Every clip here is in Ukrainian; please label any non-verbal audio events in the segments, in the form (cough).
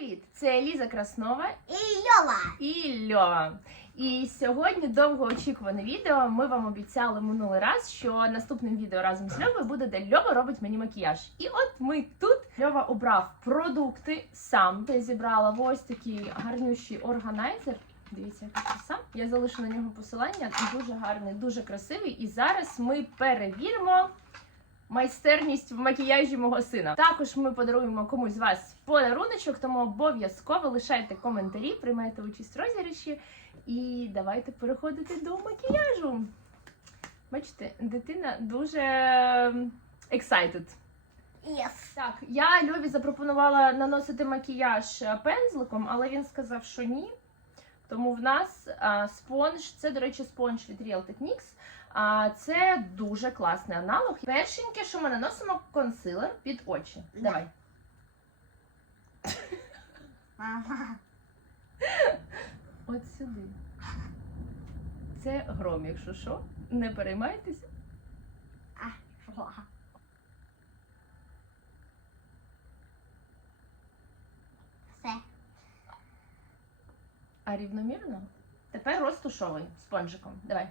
Привіт! Це Еліза Краснова І Льова. і Льова. І сьогодні довгоочікуване відео. Ми вам обіцяли минулий раз, що наступним відео разом з Льовою буде, де Льова робить мені макіяж. І от ми тут. Льова обрав продукти сам. Я зібрала ось такий гарнющий органайзер. Дивіться, яка краса. Я залишу на нього посилання. Дуже гарний, дуже красивий. І зараз ми перевіримо майстерність в макіяжі мого сина. Також ми подаруємо комусь з вас подаруночок, тому обов'язково лишайте коментарі, приймайте участь в розіграші і давайте переходити до макіяжу. Бачите, дитина дуже ем, excited. Yes. Так, я Льові запропонувала наносити макіяж е, пензликом, але він сказав, що ні. Тому в нас а, спонж, це, до речі, спонж від Real Techniques. А, це дуже класний аналог. Першеньке, що ми наносимо консилер під очі. Давай. От сюди. Це гром, якщо що. Не переймайтеся. Все. А рівномірно? Тепер розтушовуй спонжиком. Давай.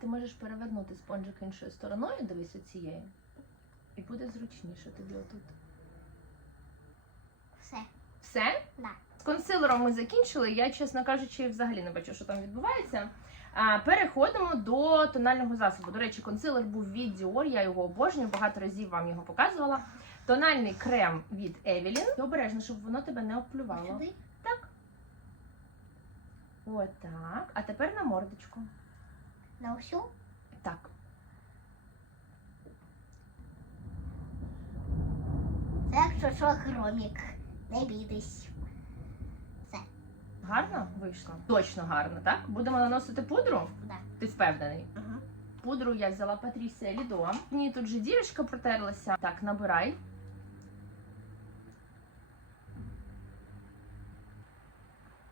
Ти можеш перевернути спонжик іншою стороною, дивись оцією. І буде зручніше тобі отут. Все. Все? Да. З консилером ми закінчили. Я, чесно кажучи, взагалі не бачу, що там відбувається. А, переходимо до тонального засобу. До речі, консилер був від Dior, я його обожнюю, багато разів вам його показувала. Тональний крем від Evelyn. Обережно, щоб воно тебе не оплювало. Сюди. Так. Отак. А тепер на мордочку. На всю. Так. Це якщо що хромік. Не бійтесь. Гарно вийшло? Точно гарно, так? Будемо наносити пудру? Да. Ти впевнений? Ага. Пудру я взяла Патрісія Лідо. Мені тут же дірочка протерлася. Так, набирай.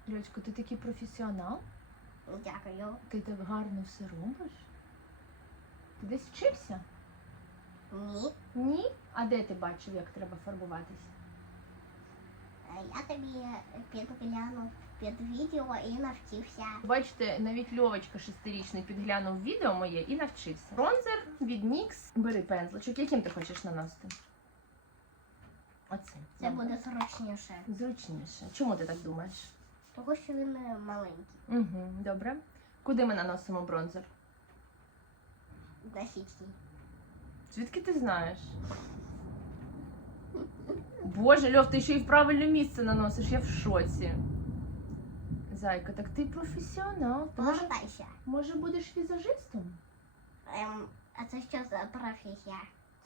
Льочко, ти такий професіонал? Дякую. Ти так гарно все робиш? Ти десь вчився? Ні. Ні? А де ти бачив, як треба фарбуватись? Е, Я тобі підглянув під відео і навчився. Бачите, навіть Льовочка шестирічний підглянув відео моє і навчився. Бронзер від NYX. Бери пензличок. Яким ти хочеш наносити? Оцим. Це буде зручніше. зручніше. Чому ти так думаєш? Тому що він е, маленький. Угу, добре. Куди ми наносимо бронзер? На січні. Звідки ти знаєш? Боже, Льов, ти ще й в правильне місце наносиш, я в шоці. Зайка, так ти професіонал. Ти може, може будеш візажистом? Ем, а це що за професія?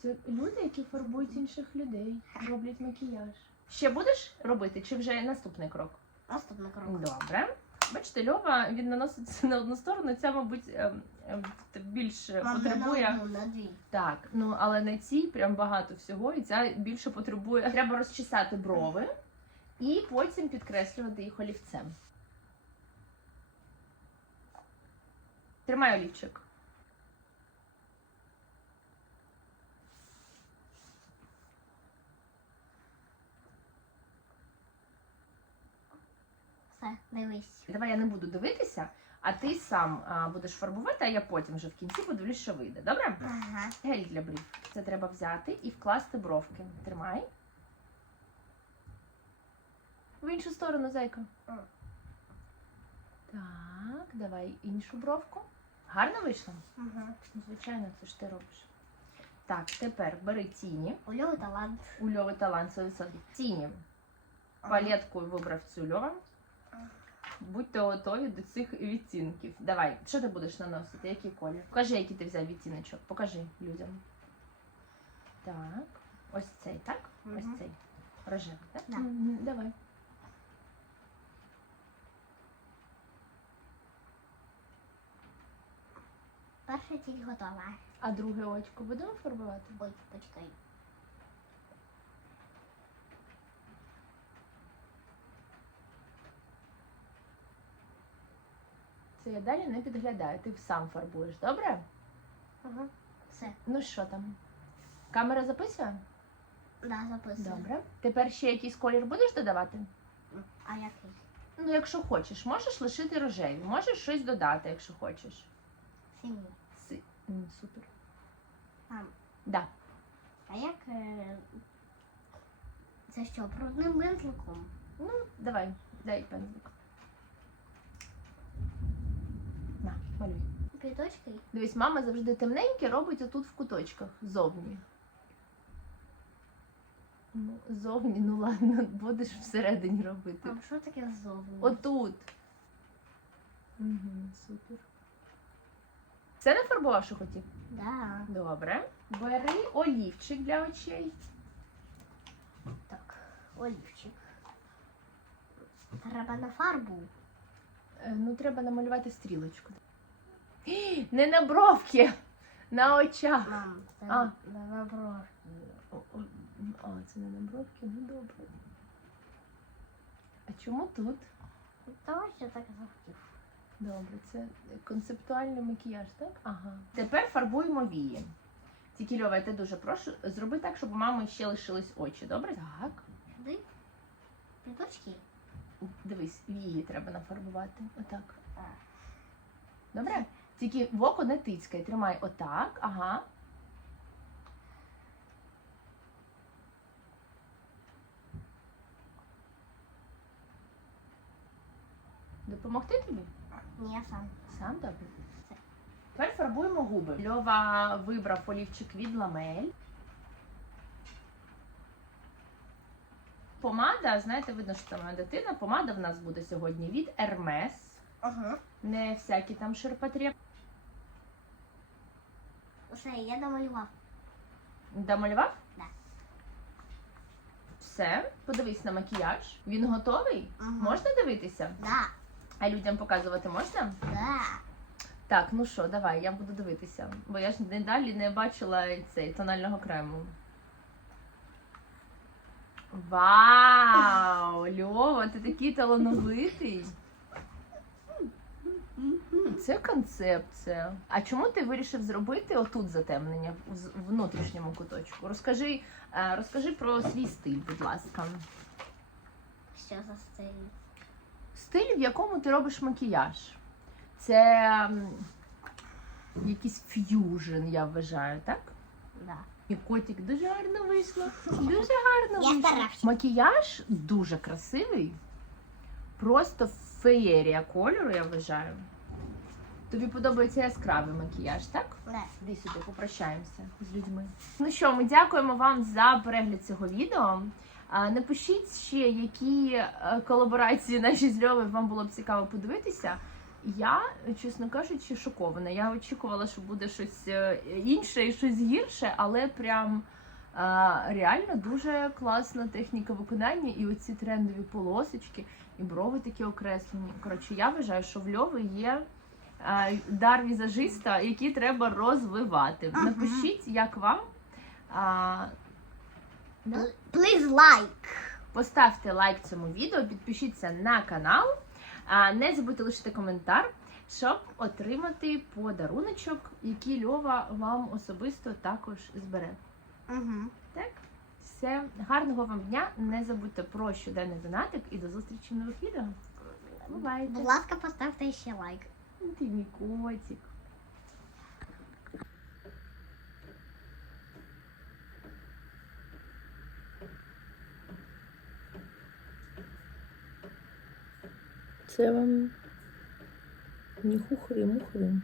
Це люди, які фарбують інших людей, (laughs) роблять макіяж. Ще будеш робити, чи вже наступний крок? Наступний крок. Добре. Бачите, Льова він наноситься на одну сторону, ця, мабуть, ем, ем, більше Мам, потребує. на одну, на дві. Так, ну але на цій прям багато всього, і ця більше потребує. Треба розчесати брови і потім підкреслювати їх олівцем. Тримай олівчик. Все, дивись. Давай я не буду дивитися, а ти сам а, будеш фарбувати, а я потім вже в кінці подивлюсь, що вийде. Добре? Ага. Гель для брів. Це треба взяти і вкласти бровки. Тримай. В іншу сторону, зайка. Так, давай іншу бровку. Гарно вийшло? Ага. Ну, Звичайно, це ж ти робиш. Так, тепер бери тіні. У Льови талант. У Льови талант 100%. Тіні. Палеткою вибрав цю Льова. Будьте готові до цих відтінків. Давай, що ти будеш наносити? Який колір? Покажи, який ти взяв відтіночок. Покажи людям. Так. Ось цей, так? Мгм. Ось цей. Рожевий, так? Да. Давай. Перша тінь готова. А друге очко будемо фарбувати? Ой, почекай. Я далі не підглядаю. Ти сам фарбуєш, добре? Ага. Все. Ну що там? Камера записує? Да, записую. Добре. Тепер ще якийсь колір будеш додавати? А який? Ну, якщо хочеш, можеш лишити рожеві, можеш щось додати, якщо хочеш. Синій. Си... М, Супер. Мам, Да. а як... е, Це що, брудним пензликом? Ну, давай, дай пензлик. На, малюй. Квіточки? Дивись, мама завжди темненьке робить отут в куточках, зовні. Ну, зовні, ну ладно, будеш всередині робити. Мам, що таке ззовні? Отут. Угу, супер. Це не фарбував, що хотів? Да. Добре. Бери олівчик для очей. Так, олівчик. Треба на фарбу. Е, Ну, треба намалювати стрілочку. (gasps) Не на бровки, (laughs) на очах. Мам, це А. на, на бровки. О, о, А, це не на бровки, ну добре. А чому тут? Тому що так захотів. Добре, це концептуальний макіяж, так? Ага. Тепер фарбуємо вії. Тільки Льова, я тебе дуже прошу, зроби так, щоб у мами ще лишились очі, добре? Так. Сюди. Дивись, вії треба нафарбувати. Отак. Так. Добре? Тільки в око не тицькай. Тримай отак. Ага. Допомогти тобі? Ні, я сам. Сам добре. Тепер фарбуємо губи. Льова вибрав олівчик від ламель. Помада, знаєте, видно, що це моя дитина. Помада в нас буде сьогодні від Hermes. Ага. Не всякі там ширпотреб. Усе, я домалював. Домалював? Да. Все, подивись на макіяж. Він готовий? Ага. Можна дивитися? Да, А людям показувати можна? да. Так, ну що, давай, я буду дивитися. Бо я ж не далі не бачила цей тонального крему. Вау! Льова, ти такий талановитий. Це концепція. А чому ти вирішив зробити отут затемнення в внутрішньому куточку? Розкажи, е, розкажи про свій стиль, будь ласка. Що за стиль? Стиль, в якому ти робиш макіяж. Це якийсь ф'южн, я вважаю, так? Да. І котик дуже гарно вийшло. Дуже гарно Я вийшло. старався. Макіяж дуже красивий. Просто феєрія кольору, я вважаю. Тобі подобається яскравий макіяж, так? Да. Іди сюди, попрощаємося з людьми. Ну що, ми дякуємо вам за перегляд цього відео. Напишіть ще, які е, колаборації наші з Льовою вам було б цікаво подивитися. Я, чесно кажучи, шокована. Я очікувала, що буде щось е, інше і щось гірше, але прям е, реально дуже класна техніка виконання, і оці трендові полосочки, і брови такі окреслені. Коротше, я вважаю, що в Льови є дар візажиста, який треба розвивати. Ага. Напишіть, як вам. А, да? Please like. Поставте лайк цьому відео, підпишіться на канал. А, Не забудьте лишити коментар, щоб отримати подаруночок, який Льова вам особисто також збере. Угу. Так? Все, гарного вам дня. Не забудьте про щоденний донатик і до зустрічі в нових відео. Бувайте. Будь ласка, поставте ще лайк. Ти мій котик. Це вам не хухри-мухри.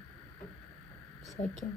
Всяке.